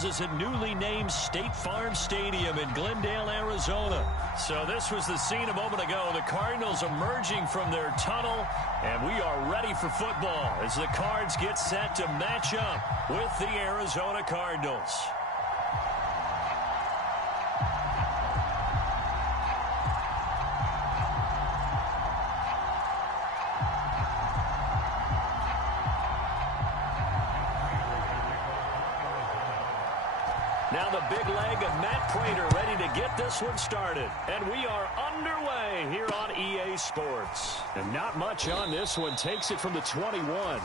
has us at newly named State Farm Stadium in Glendale, Arizona. So this was the scene a moment ago. The Cardinals emerging from their tunnel, and we are ready for football as the Cards get set to match up with the Arizona Cardinals. Now the big leg of Matt Prater ready to get this one started. And we are underway here on EA Sports. And not much on this one. Takes it from the 21.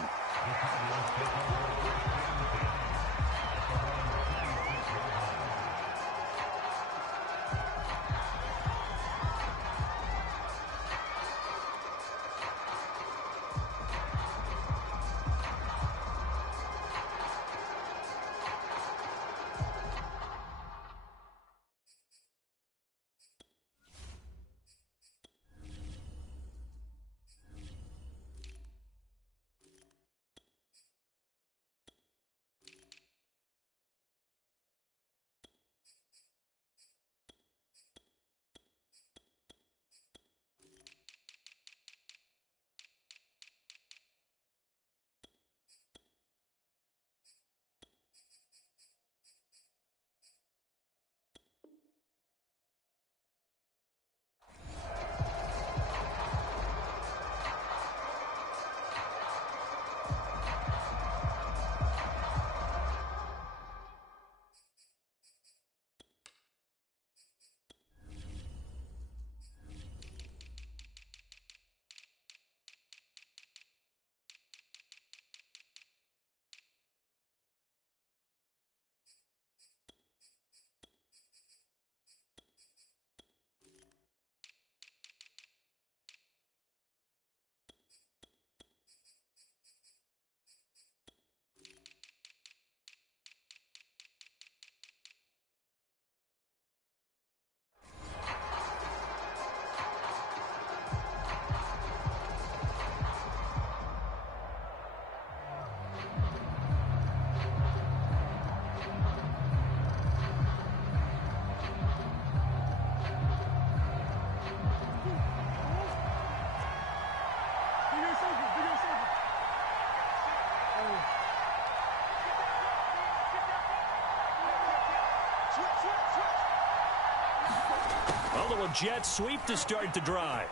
Well, the jet sweep to start the drive.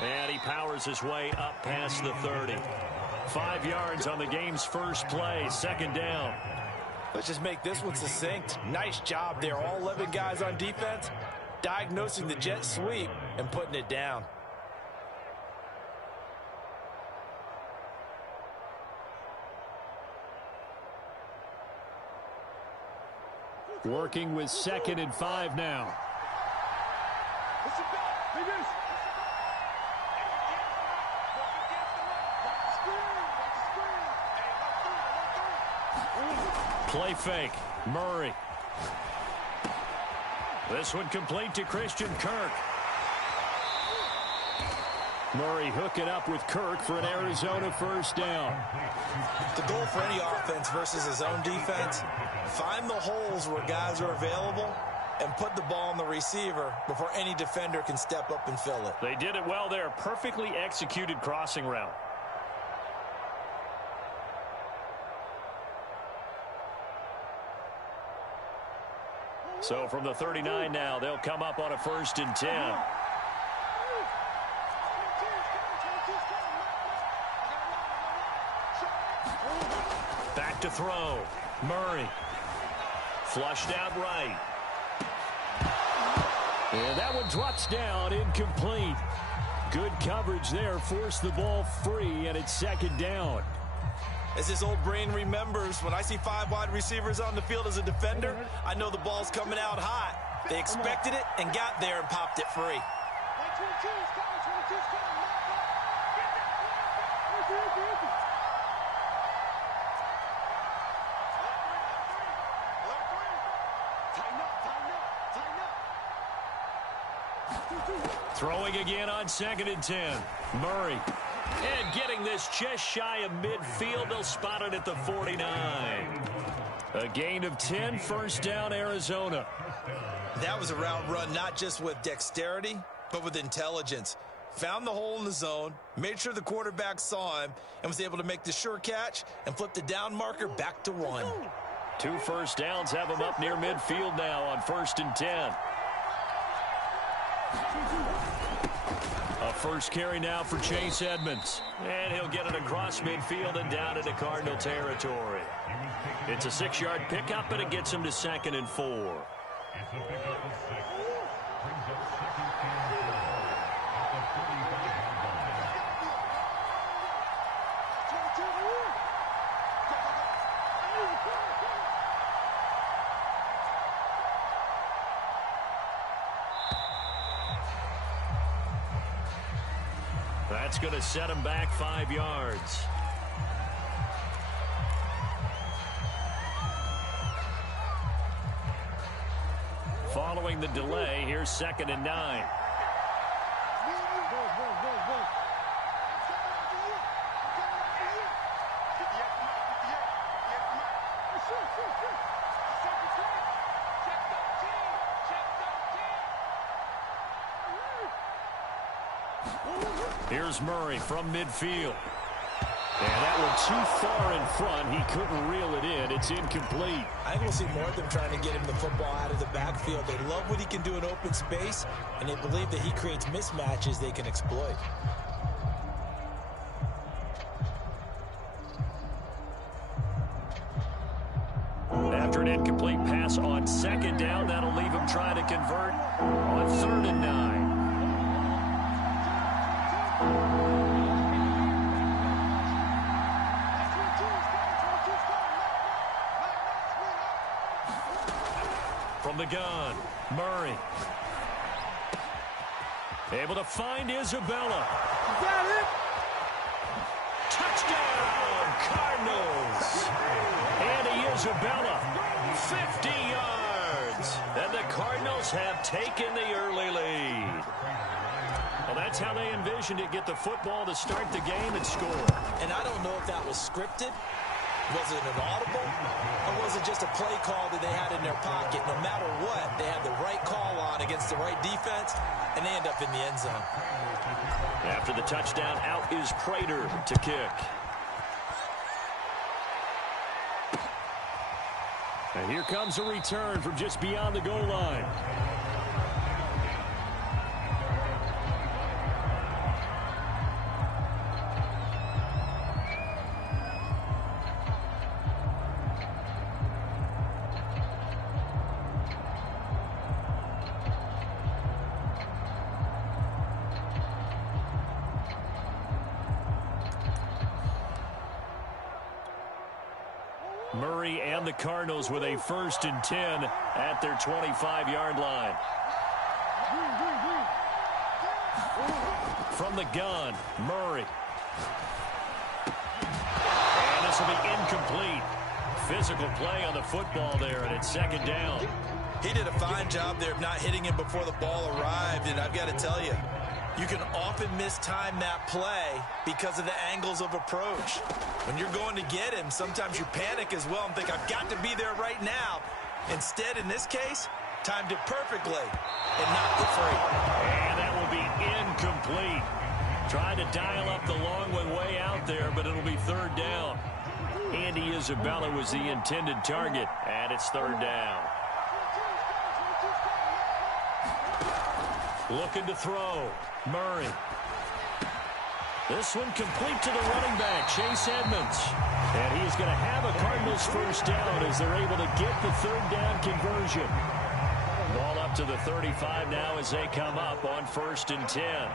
And he powers his way up past the 30. 5 yards on the game's first play, second down. Let's just make this one succinct. Nice job there, all 11 guys on defense, diagnosing the jet sweep and putting it down. Working with 2nd and 5 now. Play fake. Murray. This one complete to Christian Kirk. Murray hooking up with Kirk for an Arizona first down. The goal for any offense versus his own defense, find the holes where guys are available and put the ball on the receiver before any defender can step up and fill it. They did it well there. Perfectly executed crossing route. So from the 39 now, they'll come up on a 1st and 10. Back to throw. Murray. Flushed out right. And that one drops down, incomplete. Good coverage there, forced the ball free, and it's 2nd down. As his old brain remembers, when I see 5 wide receivers on the field as a defender, I know the ball's coming out hot. They expected it and got there and popped it free. Throwing again on 2nd and 10. Murray. And getting this just shy of midfield. They'll spot it at the 49. A gain of 10, first down, Arizona. That was a route run not just with dexterity, but with intelligence. Found the hole in the zone, made sure the quarterback saw him, and was able to make the sure catch and flip the down marker back to 1. 2 first downs have him up near midfield now on 1st and 10. A first carry now for Chase Edmonds. And he'll get it across midfield and down into Cardinal territory. It's a 6-yard pickup, and it gets him to 2nd and 4. That's going to set him back 5 yards. Following the delay, here's 2nd and 9. Here's Murray from midfield. And that one too far in front. He couldn't reel it in. It's incomplete. I think we'll see more of them trying to get him the football out of the backfield. They love what he can do in open space, and they believe that he creates mismatches they can exploit. After an incomplete pass on 2nd down, that'll leave him trying to convert on 3rd and 9. From the gun, Murray. Able to find Isabella. Got it. Touchdown, Cardinals. Andy Isabella, 50 yards. And the Cardinals have taken the early lead. Well, that's how they envisioned it. Get the football to start the game and score. And I don't know if that was scripted. Was it an audible, or was it just a play call that they had in their pocket? No matter what, they had the right call on against the right defense, and they end up in the end zone. After the touchdown, out is Prater to kick. And here comes a return from just beyond the goal line. Murray and the Cardinals with a 1st and 10 at their 25-yard line. From the gun, Murray. And this will be incomplete. Physical play on the football there, and it's 2nd down. He did a fine job there of not hitting him before the ball arrived, and I've got to tell you, you can often mistime that play because of the angles of approach. When you're going to get him, sometimes you panic as well and think, I've got to be there right now. Instead, in this case, timed it perfectly and knocked it free. And that will be incomplete. Trying to dial up the long one way out there, but it'll be 3rd down. Andy Isabella was the intended target, and it's 3rd down. Looking to throw. Murray. This one complete to the running back, Chase Edmonds. And he's going to have a Cardinals 1st down as they're able to get the 3rd down conversion. Ball up to the 35 now as they come up on 1st and 10.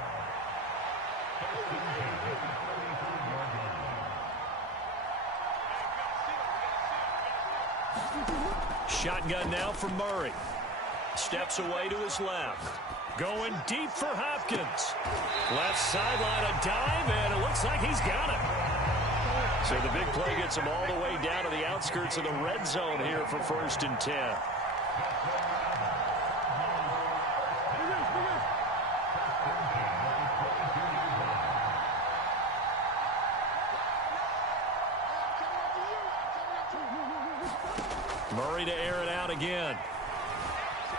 Shotgun now for Murray. Steps away to his left. Going deep for Hopkins. Left sideline, a dive, and it looks like he's got it. So the big play gets him all the way down to the outskirts of the red zone here for 1st and 10. Murray to air it out again.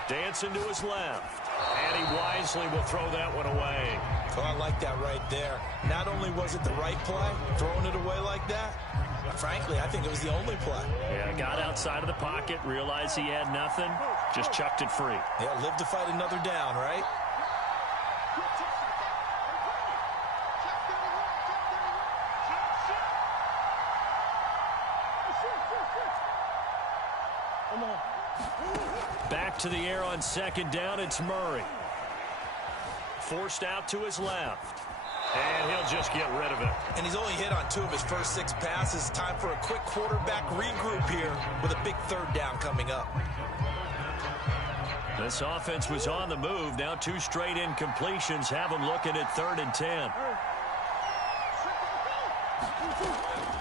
Dancing to his left. And he wisely will throw that one away. Oh, I like that right there. Not only was it the right play, throwing it away like that, frankly, I think it was the only play. Yeah, got outside of the pocket, realized he had nothing, just chucked it free. Yeah, live to fight another down, right? Back to the air on second down, it's Murray. Forced out to his left. And he'll just get rid of it. And he's only hit on 2 of his first 6 passes. Time for a quick quarterback regroup here with a big third down coming up. This offense was on the move. Now 2 straight incompletions have him looking at 3rd and 10.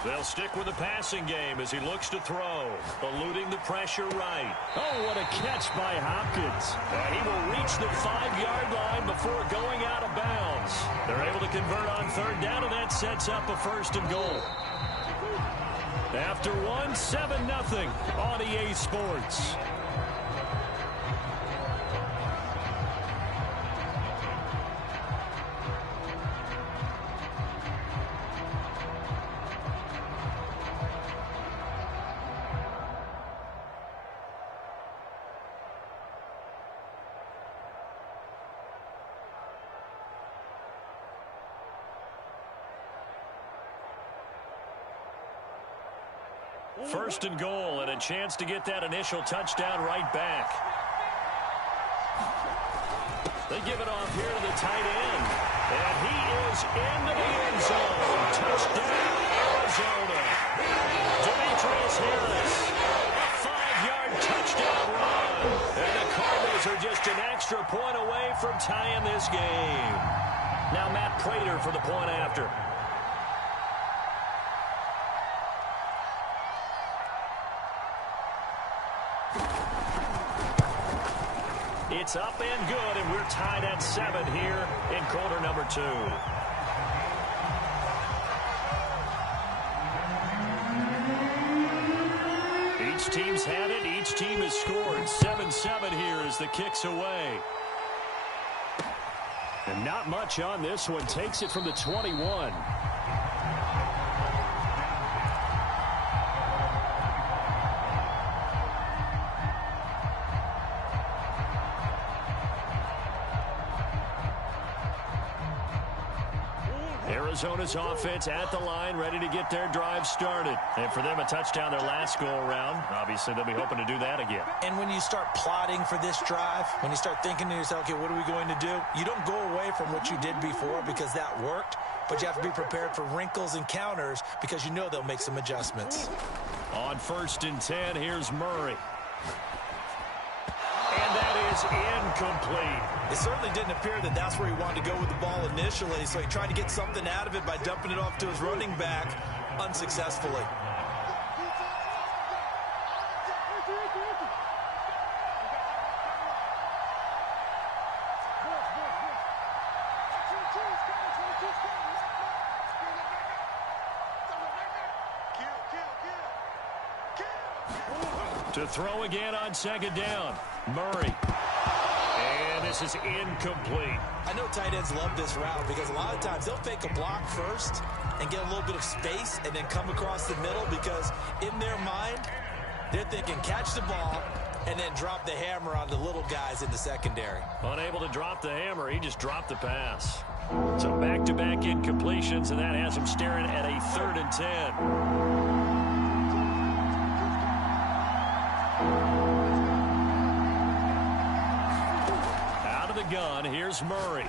They'll stick with the passing game as he looks to throw. Eluding the pressure right. Oh, what a catch by Hopkins. He will reach the 5-yard line before going out of bounds. They're able to convert on 3rd down, and that sets up a 1st and goal. After 1, 7-0 on EA Sports. First and goal, and a chance to get that initial touchdown right back. They give it off here to the tight end. And he is into the end zone. Touchdown, Arizona. Demetrius Harris. A 5-yard touchdown run. And the Cardinals are just an extra point away from tying this game. Now Matt Prater for the point after. It's up and good, and we're tied at 7 here in quarter number 2. Each team's had it. Each team has scored. 7-7 here as the kick's away. And not much on this one. Takes it from the 21. Arizona's offense at the line, ready to get their drive started. And for them, a touchdown their last go-around. Obviously, they'll be hoping to do that again. And when you start plotting for this drive, when you start thinking to yourself, okay, what are we going to do? You don't go away from what you did before because that worked, but you have to be prepared for wrinkles and counters because you know they'll make some adjustments. On 1st and 10, here's Murray. And that is incomplete. It certainly didn't appear that that's where he wanted to go with the ball initially, so he tried to get something out of it by dumping it off to his running back unsuccessfully. To throw again on 2nd down. Murray. And this is incomplete. I know tight ends love this route because a lot of times they'll fake a block first and get a little bit of space and then come across the middle because in their mind, they're thinking catch the ball and then drop the hammer on the little guys in the secondary. Unable to drop the hammer, he just dropped the pass. So back-to-back incompletions, and that has him staring at a 3rd and 10. Gun. Here's Murray.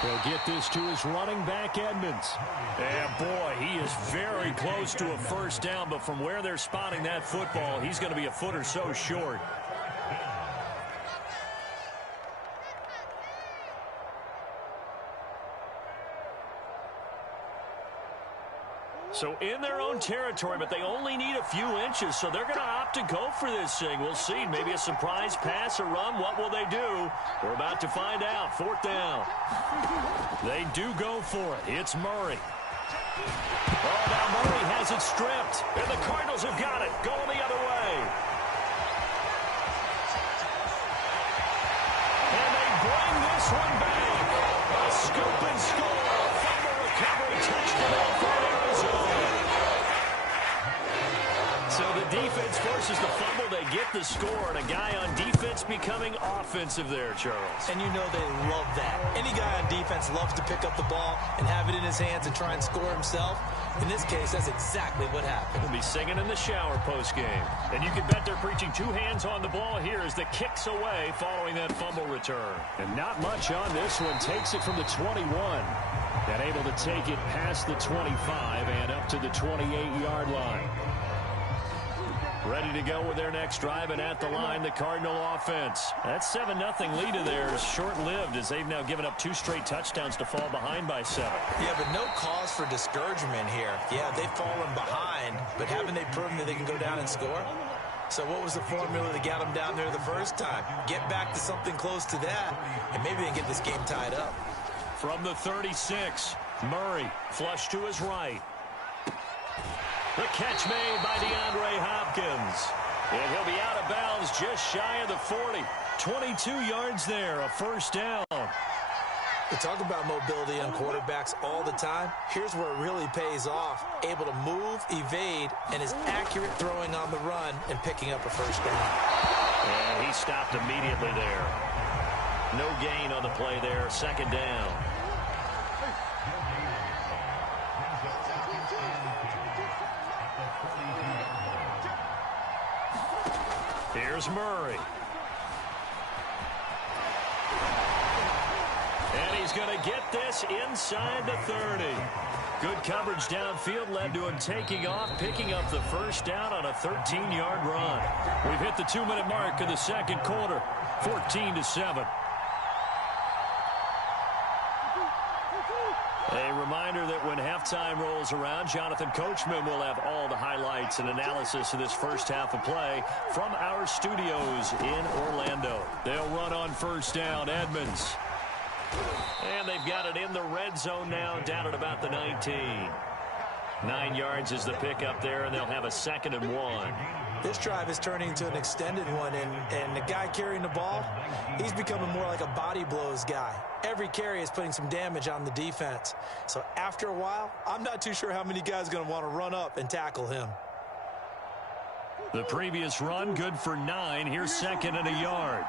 He'll get this to his running back, Edmonds. And boy, he is very close to a 1st down, but from where they're spotting that football, he's going to be a foot or so short. So in their own territory, but they only need a few inches, so they're going to opt to go for this thing. We'll see. Maybe a surprise pass or run. What will they do? We're about to find out. 4th down. They do go for it. It's Murray. Oh, now Murray has it stripped. And the Cardinals have got it. Going the other way. So the defense forces the fumble. They get the score, and a guy on defense becoming offensive there, Charles. And you know they love that. Any guy on defense loves to pick up the ball and have it in his hands and try and score himself. In this case, that's exactly what happened. He'll be singing in the shower post-game. And you can bet they're preaching two hands on the ball here as the kick's away following that fumble return. And not much on this one. Takes it from the 21. And able to take it past the 25 and up to the 28-yard line. Ready to go with their next drive, and at the line, the Cardinal offense. That 7-0 lead of theirs short-lived as they've now given up 2 straight touchdowns to fall behind by 7. Yeah, but no cause for discouragement here. Yeah, they've fallen behind, but haven't they proven that they can go down and score? So what was the formula that got them down there the first time? Get back to something close to that, and maybe they can get this game tied up. From the 36, Murray flush to his right. The catch made by DeAndre Hopkins. And he'll be out of bounds just shy of the 40. 22 yards there, a first down. We talk about mobility on quarterbacks all the time. Here's where it really pays off. Able to move, evade, and is accurate throwing on the run and picking up a first down. And he stopped immediately there. No gain on the play there, second down. Here's Murray. And he's going to get this inside the 30. Good coverage downfield led to him taking off, picking up the first down on a 13-yard run. We've hit the 2-minute mark in the second quarter, 14-7. A reminder that when halftime rolls around, Jonathan Coachman will have all the highlights and analysis of this first half of play from our studios in Orlando. They'll run on first down, Edmonds. And they've got it in the red zone now, down at about the 19. 9 yards is the pickup there, and they'll have a 2nd and 1. This drive is turning into an extended one, and the guy carrying the ball, he's becoming more like a body blows guy. Every carry is putting some damage on the defense. So after a while, I'm not too sure how many guys are going to want to run up and tackle him. The previous run, good for 9. Here's 2nd and a yard.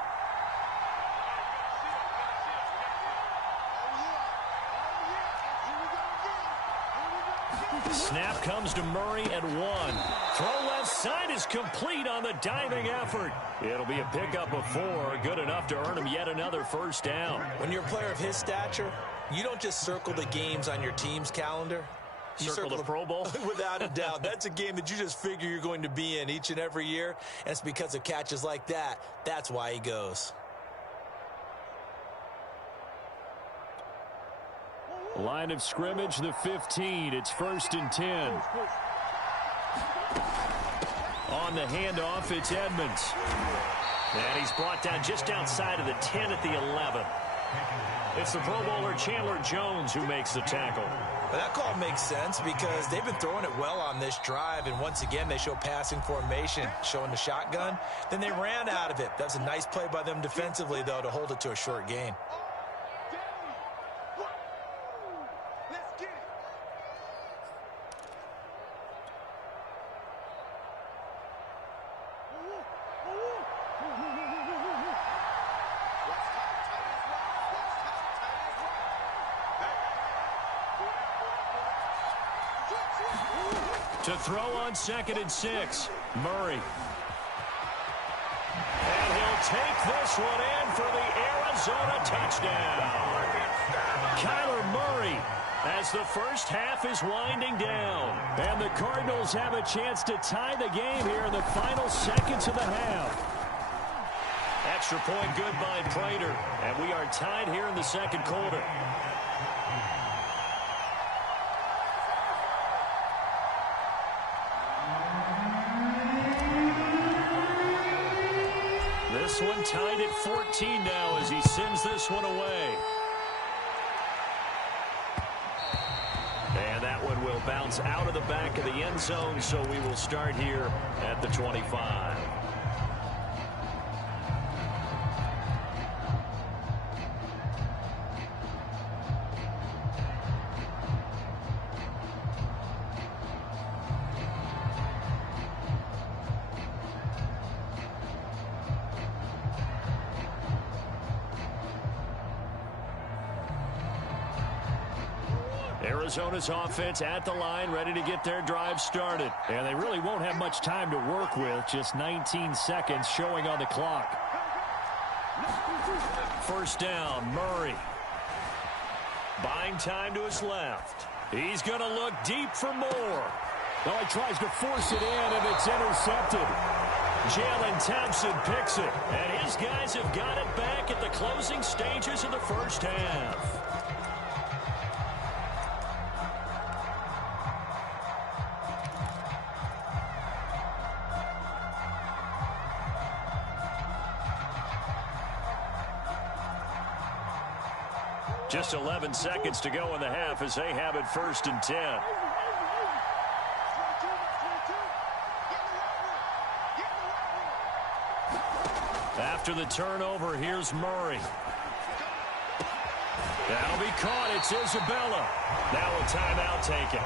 Snap comes to Murray at 1. Throw left side is complete on the diving effort. It'll be a pickup of 4, good enough to earn him yet another first down. When you're a player of his stature, you don't just circle the games on your team's calendar. You circle the Pro Bowl? Without a doubt. That's a game that you just figure you're going to be in each and every year. And it's because of catches like that. That's why he goes. Line of scrimmage, the 15. It's 1st and 10. On the handoff, it's Edmonds. And he's brought down just outside of the 10 at the 11. It's the Pro Bowler Chandler Jones who makes the tackle. Well, that call makes sense because they've been throwing it well on this drive. And once again, they show passing formation, showing the shotgun. Then they ran out of it. That's a nice play by them defensively, though, to hold it to a short gain. To throw on 2nd and 6, Murray. And he'll take this one in for the Arizona touchdown. Kyler Murray, as the first half is winding down. And the Cardinals have a chance to tie the game here in the final seconds of the half. Extra point good by Prater. And we are tied here in the second quarter. This one tied at 14 now as he sends this one away. And that one will bounce out of the back of the end zone, so we will start here at the 25. Arizona's offense at the line, ready to get their drive started. And they really won't have much time to work with, just 19 seconds showing on the clock. First down, Murray. Buying time to his left. He's going to look deep for more. Well, he tries to force it in, and it's intercepted. Jalen Thompson picks it, and his guys have got it back at the closing stages of the first half. Just 11 seconds to go in the half as they have it 1st and 10. After the turnover, here's Murray. That'll be caught. It's Isabella. Now a timeout taken.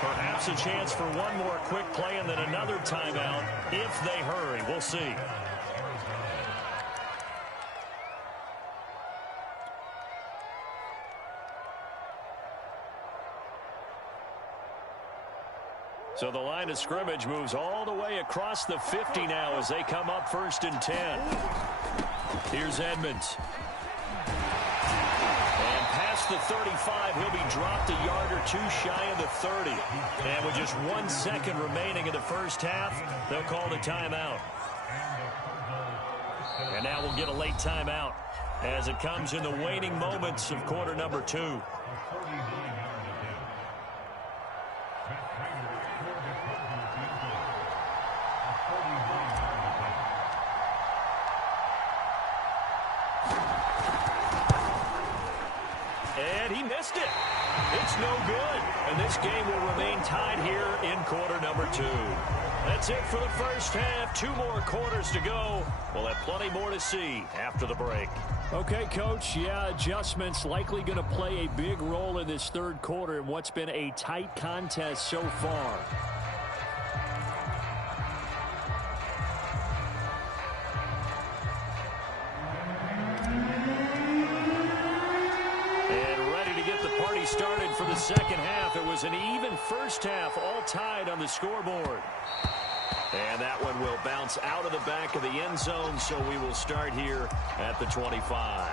Perhaps a chance for one more quick play and then another timeout if they hurry. We'll see. So the line of scrimmage moves all the way across the 50 now as they come up 1st and 10. Here's Edmonds. And past the 35, he'll be dropped a yard or two shy of the 30. And with just 1 second remaining in the first half, they'll call the timeout. And now we'll get a late timeout as it comes in the waning moments of quarter number 2. And he missed it. It's no good. And this game will remain tied here in quarter number 2. That's it for the first half. 2 more quarters to go. We'll have plenty more to see after the break. Okay, Coach. Yeah, adjustments likely going to play a big role in this third quarter in what's been a tight contest so far. Started for the second half. It was an even first half, all tied on the scoreboard. And that one will bounce out of the back of the end zone, so we will start here at the 25.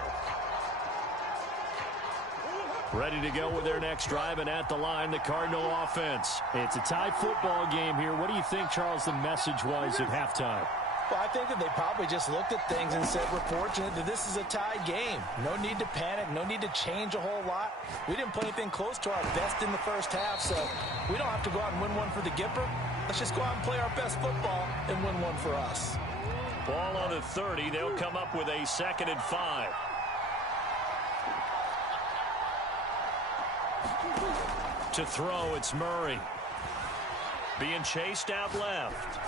Ready to go with their next drive, and at the line, the Cardinal offense. It's a tie football game here. What do you think, Charles, the message was at halftime? Well, I think that they probably just looked at things and said, we're fortunate that this is a tie game. No need to panic. No need to change a whole lot. We didn't play anything close to our best in the first half, so we don't have to go out and win one for the Gipper. Let's just go out and play our best football and win one for us. Ball on the 30. They'll come up with a 2nd and 5. To throw, it's Murray. Being chased out left.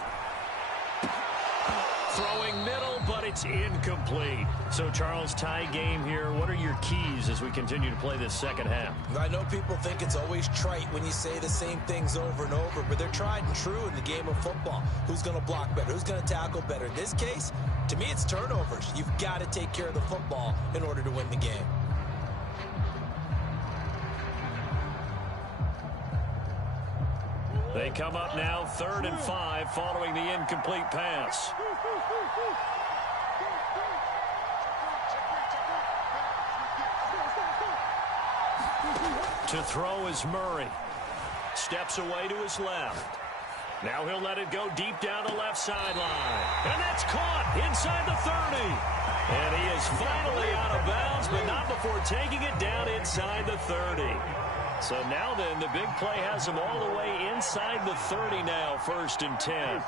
Throwing middle, but it's incomplete. So, Charles, tie game here. What are your keys as we continue to play this second half? I know people think it's always trite when you say the same things over and over, but they're tried and true in the game of football. Who's going to block better? Who's going to tackle better? In this case, to me, it's turnovers. You've got to take care of the football in order to win the game. They come up now 3rd and 5 following the incomplete pass. To throw is Murray. Steps away to his left. Now he'll let it go deep down the left sideline. And that's caught inside the 30. And he is finally out of bounds, but not before taking it down inside the 30. So now then, the big play has him all the way inside the 30 now, 1st and 10.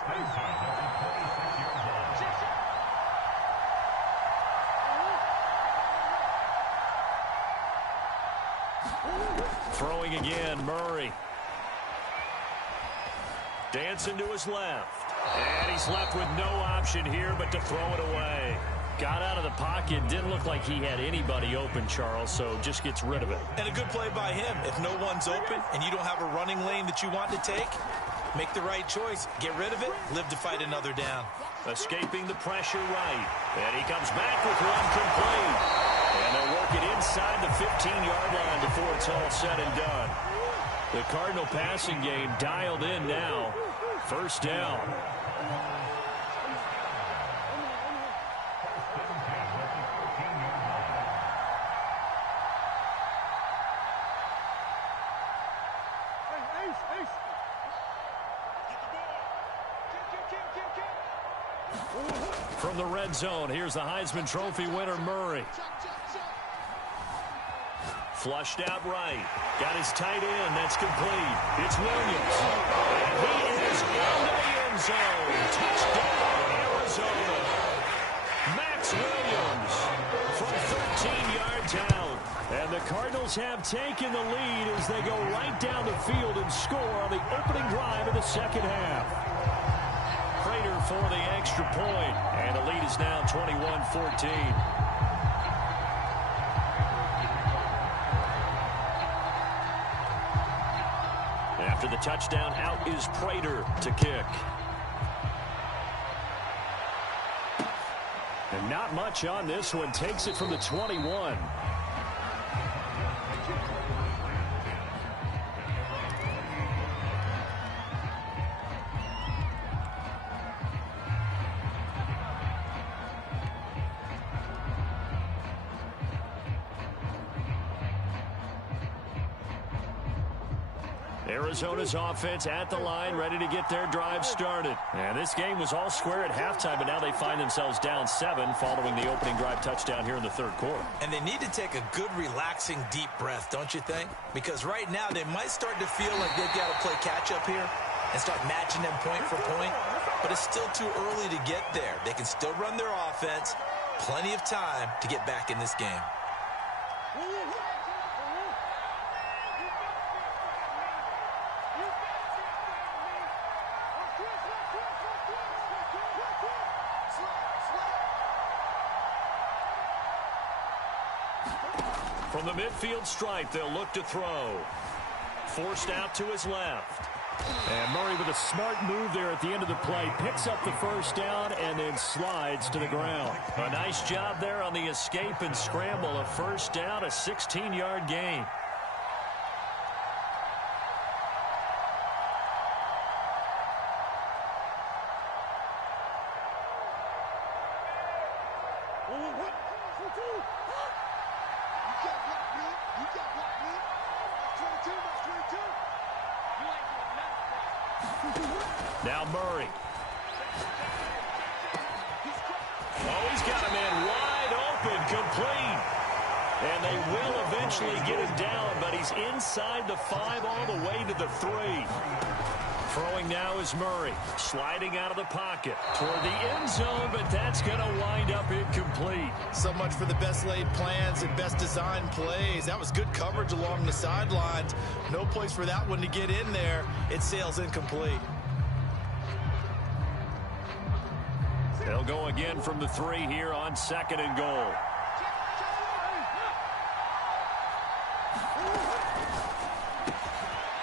Throwing again, Murray. Dancing to his left. And he's left with no option here but to throw it away. Got out of the pocket. Didn't look like he had anybody open, Charles, so just gets rid of it. And a good play by him. If no one's open and you don't have a running lane that you want to take, make the right choice. Get rid of it. Live to fight another down. Escaping the pressure right. And he comes back with one complete. And they'll work mark it inside the 15-yard line before it's all said and done. The Cardinal passing game dialed in now. First down. From the red zone, here's the Heisman Trophy winner, Murray. Flushed out right. Got his tight end. That's complete. It's Williams. And he is into the end zone. Touchdown, Arizona. Max Williams from 13 yards out. And the Cardinals have taken the lead as they go right down the field and score on the opening drive of the second half. Prater for the extra point, and the lead is now 21-14. After the touchdown, out is Prater to kick. And not much on this one. Takes it from the 21. Arizona's offense at the line, ready to get their drive started. And this game was all square at halftime, but now they find themselves down 7 following the opening drive touchdown here in the third quarter. And they need to take a good, relaxing, deep breath, don't you think? Because right now they might start to feel like they've got to play catch-up here and start matching them point for point. But it's still too early to get there. They can still run their offense. Plenty of time to get back in this game. From the midfield stripe, they'll look to throw. Forced out to his left. And Murray with a smart move there at the end of the play. Picks up the first down and then slides to the ground. A nice job there on the escape and scramble. A first down, a 16-yard gain. Now Murray. Oh, he's got a man wide open, complete. And they will eventually get him down, but he's inside the 5 all the way to the 3. Throwing now is Murray, sliding out of the pocket toward the end zone, but that's going to wind up incomplete. So much for the best laid plans and best designed plays. That was good coverage along the sidelines. No place for that one to get in there. It sails incomplete. They'll go again from the 3 here on 2nd and goal.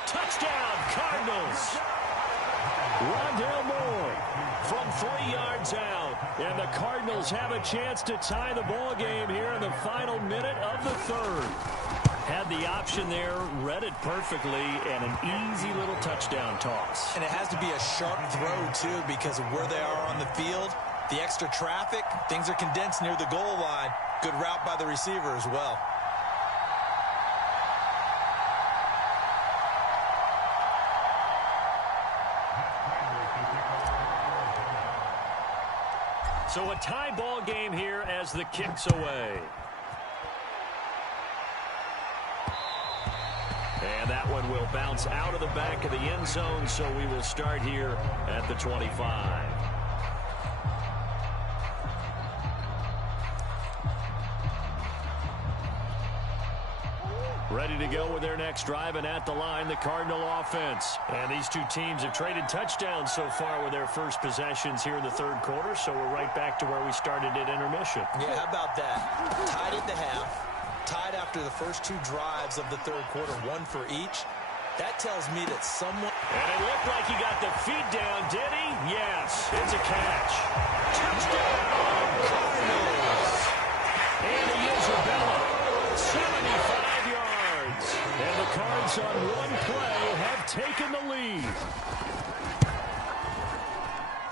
Touchdown, Cardinals. Rondale Moore from 3 yards out. And the Cardinals have a chance to tie the ball game here in the final minute of the third. Had the option there, read it perfectly, and an easy little touchdown toss. And it has to be a sharp throw, too, because of where they are on the field. The extra traffic, things are condensed near the goal line. Good route by the receiver as well. So a tie ball game here as the kick's away. And that one will bounce out of the back of the end zone, so we will start here at the 25. Ready to go with their next drive, and at the line, the Cardinal offense. And these two teams have traded touchdowns so far with their first possessions here in the third quarter, so we're right back to where we started at intermission. Yeah, how about that? Tied at the half, tied after the first 2 drives of the third quarter, 1 for each. That tells me that someone... And it looked like he got the feet down, did he? Yes, it's a catch. Touchdown, Cardinals! And he is Isabella. Cardinals on one play have taken the lead.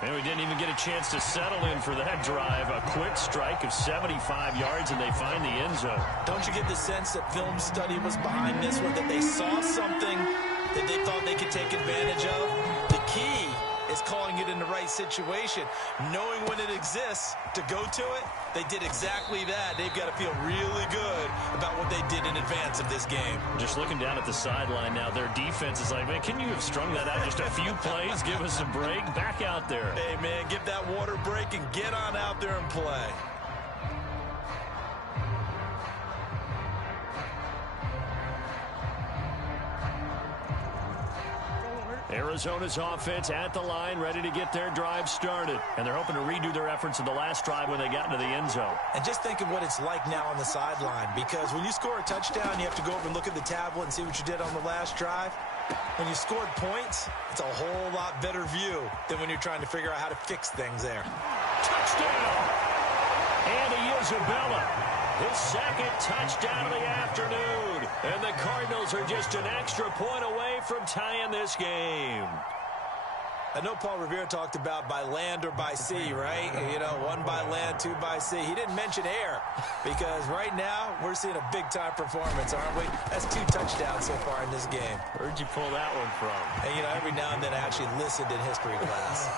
And we didn't even get a chance to settle in for that drive. A quick strike of 75 yards, and they find the end zone. Don't you get the sense that film study was behind this one, that they saw something that they thought they could take advantage of? The key is calling it in the right situation, knowing when it exists to go to it. They did exactly that. They've got to feel really good about what they did in advance of this game. Just looking down at the sideline now, their defense is like, man, can you have strung that out just a few plays? Give us a break. Back out there. Hey, man, give that water break and get on out there and play. Arizona's offense at the line, ready to get their drive started. And they're hoping to redo their efforts in the last drive when they got into the end zone. And just think of what it's like now on the sideline, because when you score a touchdown, you have to go over and look at the tablet and see what you did on the last drive. When you scored points, it's a whole lot better view than when you're trying to figure out how to fix things there. Touchdown! Andy Isabella, his second touchdown of the afternoon. And the Cardinals are just an extra point away from tying this game. I know Paul Revere talked about by land or by sea, right? You know, one by land, two by sea. He didn't mention air, because right now we're seeing a big-time performance, aren't we? That's 2 touchdowns so far in this game. Where'd you pull that one from? And, you know, every now and then I actually listened in history class.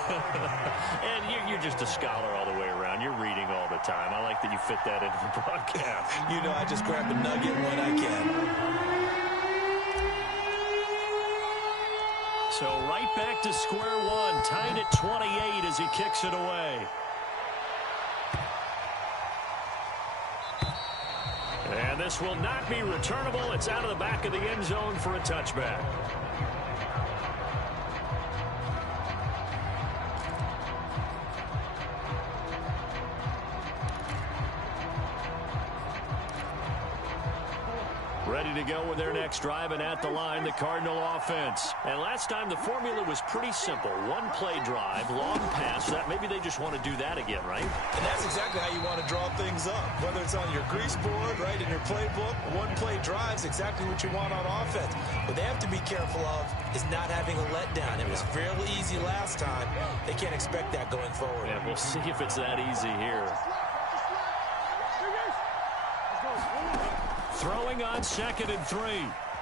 And you're just a scholar all the way around. You're reading all the time. I like that you fit that into the broadcast. You know, I just grab a nugget when I can. So right back to square one, tied at 28 as he kicks it away. And this will not be returnable. It's out of the back of the end zone for a touchback. Ready to go with their next drive, and at the line, the Cardinal offense. And last time, the formula was pretty simple. One-play drive, long pass. That maybe they just want to do that again, right? And that's exactly how you want to draw things up. Whether it's on your grease board, right, in your playbook, one-play drive's exactly what you want on offense. What they have to be careful of is not having a letdown. It was fairly easy last time. They can't expect that going forward. And we'll see if it's that easy here. Throwing on 2nd and 3.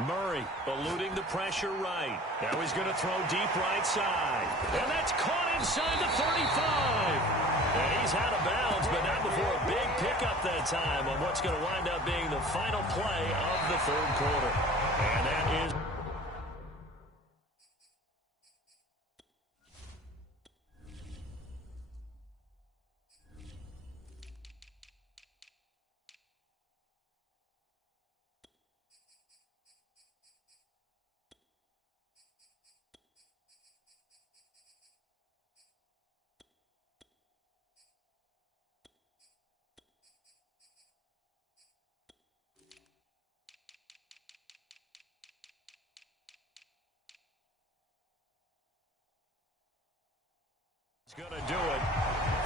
Murray eluding the pressure right. Now he's going to throw deep right side. And that's caught inside the 35. And he's out of bounds, but not before a big pickup that time on what's going to wind up being the final play of the 3rd quarter. And that is... going to do it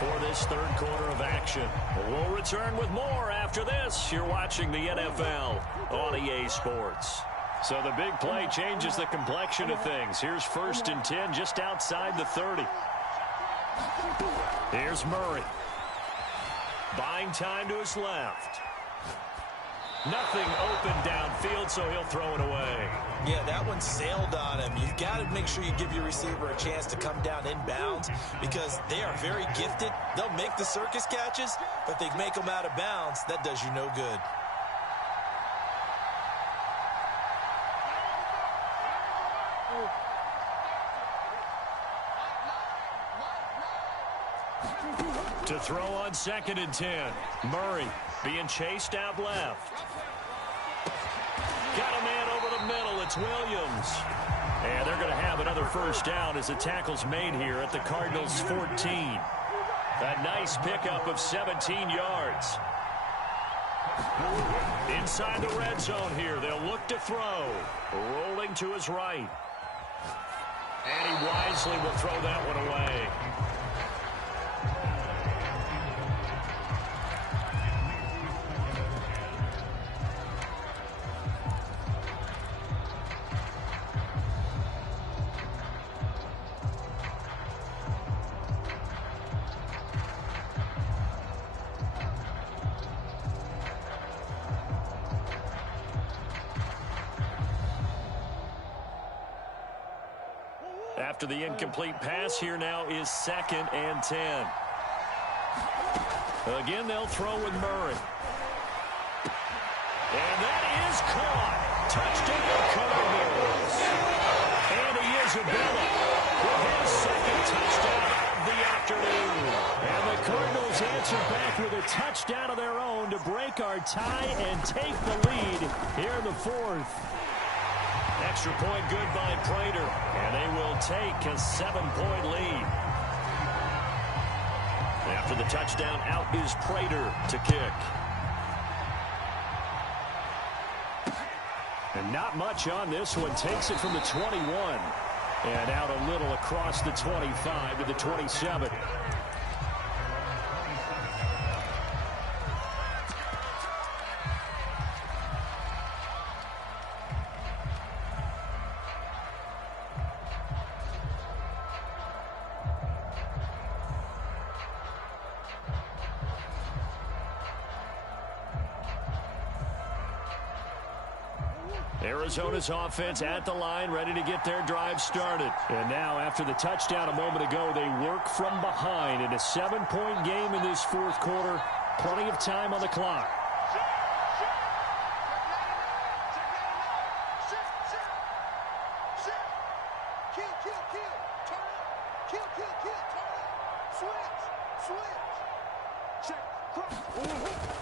for this 3rd quarter of action. We'll return with more after this. You're watching the NFL on EA Sports. So the big play changes the complexion of things. Here's 1st and 10 just outside the 30. Here's Murray. Buying time to his left. Nothing open downfield, so he'll throw it away. Yeah, that one sailed on him. You've got to make sure you give your receiver a chance to come down inbounds, because they are very gifted. They'll make the circus catches, but they make them out of bounds. That does you no good. To throw on 2nd and 10. Murray being chased out left. Got a man over the middle. It's Williams. And they're going to have another 1st down as the tackle's made here at the Cardinals' 14. A nice pickup of 17 yards. Inside the red zone here. They'll look to throw. Rolling to his right. And he wisely will throw that one away. After the incomplete pass, here now is 2nd and 10. Again, they'll throw with Murray. And that is caught. Touchdown, Cardinals. Andy Isabella with his 2nd touchdown of the afternoon. And the Cardinals answer back with a touchdown of their own to break our tie and take the lead here in the 4th. Extra point good by Prater. And they will take a 7-point lead. After the touchdown, out is Prater to kick. And not much on this one. Takes it from the 21. And out a little across the 25 to the 27. Arizona's offense at the line, ready to get their drive started. And now, after the touchdown a moment ago, they work from behind in a 7-point game in this 4th quarter. Plenty of time on the clock.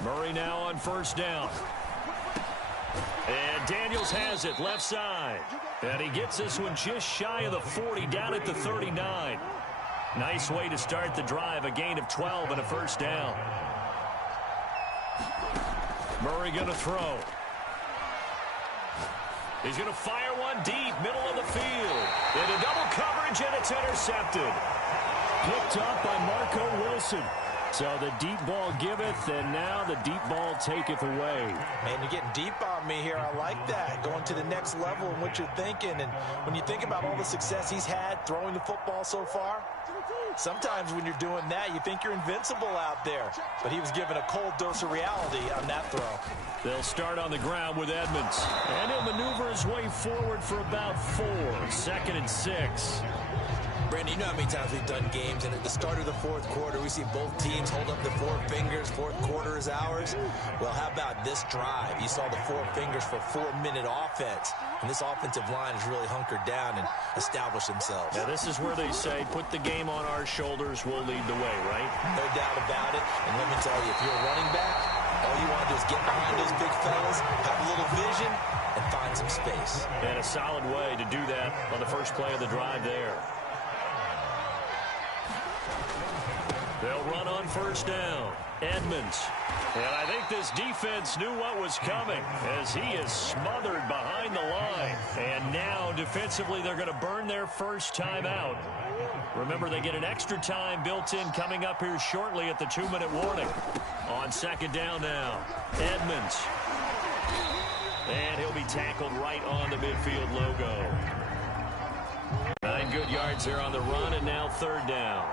Murray now on 1st down. And Daniels has it, left side. And he gets this one just shy of the 40, down at the 39. Nice way to start the drive, a gain of 12 and a 1st down. Murray going to throw. He's going to fire one deep, middle of the field. Into double coverage, and it's intercepted. Picked up by Marco Wilson. So the deep ball giveth, and now the deep ball taketh away. Man, you're getting deep on me here. I like that. Going to the next level in what you're thinking. And when you think about all the success he's had throwing the football so far, sometimes when you're doing that, you think you're invincible out there. But he was given a cold dose of reality on that throw. They'll start on the ground with Edmonds. And he'll maneuver his way forward for about 4. 2nd and 6. Brandon, you know how many times we've done games, and at the start of the 4th quarter, we see both teams hold up the 4 fingers, 4th quarter is ours. Well, how about this drive? You saw the 4 fingers for 4-minute offense, and this offensive line has really hunkered down and established themselves. Now, this is where they say, put the game on our shoulders, we'll lead the way, right? No doubt about it, and let me tell you, if you're a running back, all you want to do is get behind those big fellas, have a little vision, and find some space. And a solid way to do that on the first play of the drive there. They'll run on 1st down. Edmonds. And I think this defense knew what was coming as he is smothered behind the line. And now, defensively, they're going to burn their first time out. Remember, they get an extra time built in coming up here shortly at the 2-minute warning. On 2nd down now. Edmonds. And he'll be tackled right on the midfield logo. 9 good yards there on the run, and now 3rd down.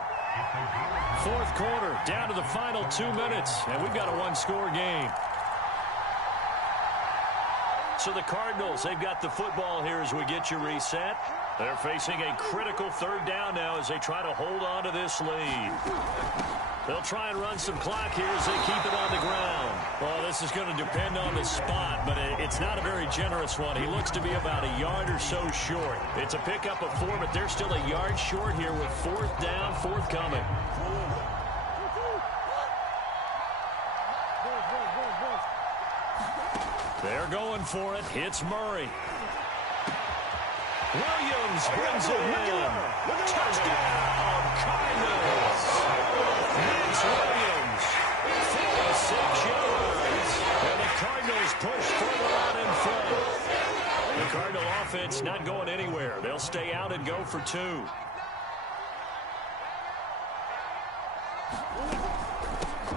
4th quarter, down to the final 2 minutes, and we've got a 1-score game. So the Cardinals, they've got the football here as we get you reset. They're facing a critical 3rd down now as they try to hold on to this lead. They'll try and run some clock here as they keep it on the ground. Well, this is going to depend on the spot, but it's not a very generous one. He looks to be about a yard or so short. It's a pickup of 4, but they're still a yard short here with 4th down, forthcoming. They're going for it. It's Murray. Williams brings it in. Touchdown, Cardinals. It's Williams. 46 yards. And the Cardinals push further out in front. The Cardinal offense not going anywhere. They'll stay out and go for 2.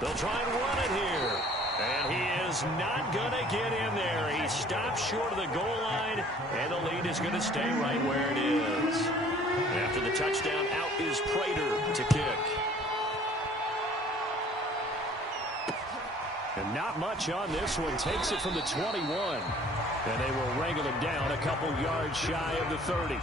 They'll try and run it here. And he is not going to get in there. He stops short of the goal line, and the lead is going to stay right where it is. After the touchdown, out is Prater to kick. And not much on this one. Takes it from the 21. And they will wrangle him down a couple yards shy of the 30.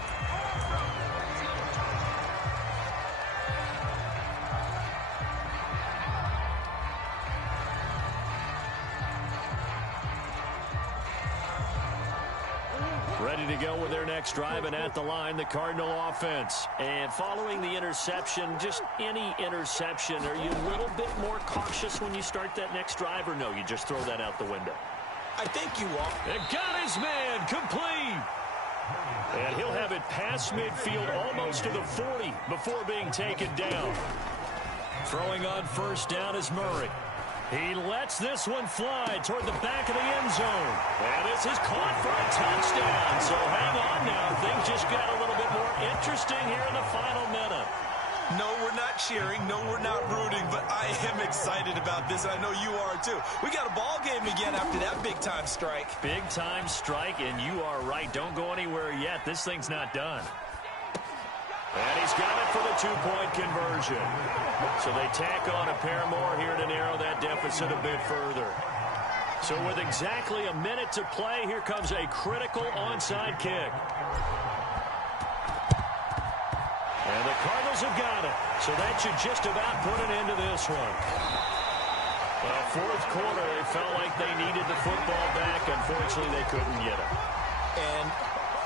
ready to go with their next drive, and at the line, the Cardinal offense. And following the interception, just any interception, are you a little bit more cautious when you start that next drive, or no, you just throw that out the window? I think you are. And got his man complete. And he'll have it past midfield almost to the 40 before being taken down. Throwing on first down is Murray. He lets this one fly toward the back of the end zone. And this is caught for a touchdown. So hang on now. Things just got a little bit more interesting here in the final minute. No, we're not cheering. No, we're not rooting. But I am excited about this, and I know you are too. We got a ball game again after that big-time strike. Big-time strike, and you are right. Don't go anywhere yet. This thing's not done. And he's got it for the two-point conversion. So they tack on a pair more here to narrow that deficit a bit further. So with exactly a minute to play, here comes a critical onside kick. And the Cardinals have got it. So that should just about put an end to this one. Well, fourth quarter, they felt like they needed the football back. Unfortunately, they couldn't get it. And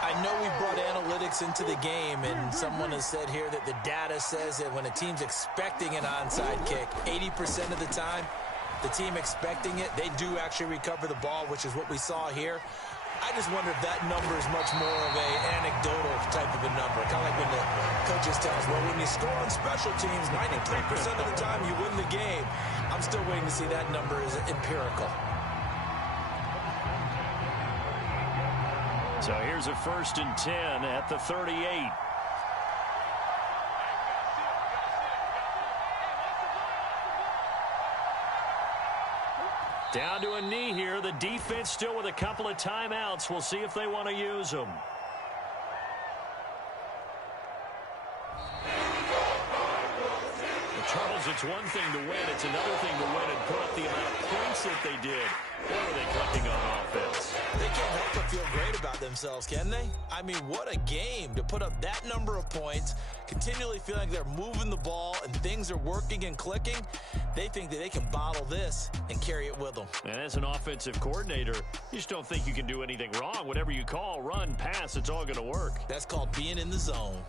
I know we brought analytics into the game, and someone has said here that the data says that when a team's expecting an onside kick, 80% of the time, the team expecting it, they do actually recover the ball, which is what we saw here. I just wonder if that number is much more of an anecdotal type of a number. Kind of like when the coaches tell us, well, when you score on special teams, 93% of the time you win the game. I'm still waiting to see that number is empirical. So here's a 1st and 10 at the 38. Down to a knee here. The defense still with a couple of timeouts. We'll see if they want to use them. Charles, it's one thing to win. It's another thing to win and put up the amount of points that they did. What are they clicking on offense? They can't help but feel great about themselves, can they? I mean, what a game to put up that number of points, continually feeling like they're moving the ball and things are working and clicking. They think that they can bottle this and carry it with them. And as an offensive coordinator, you just don't think you can do anything wrong. Whatever you call, run, pass, it's all going to work. That's called being in the zone.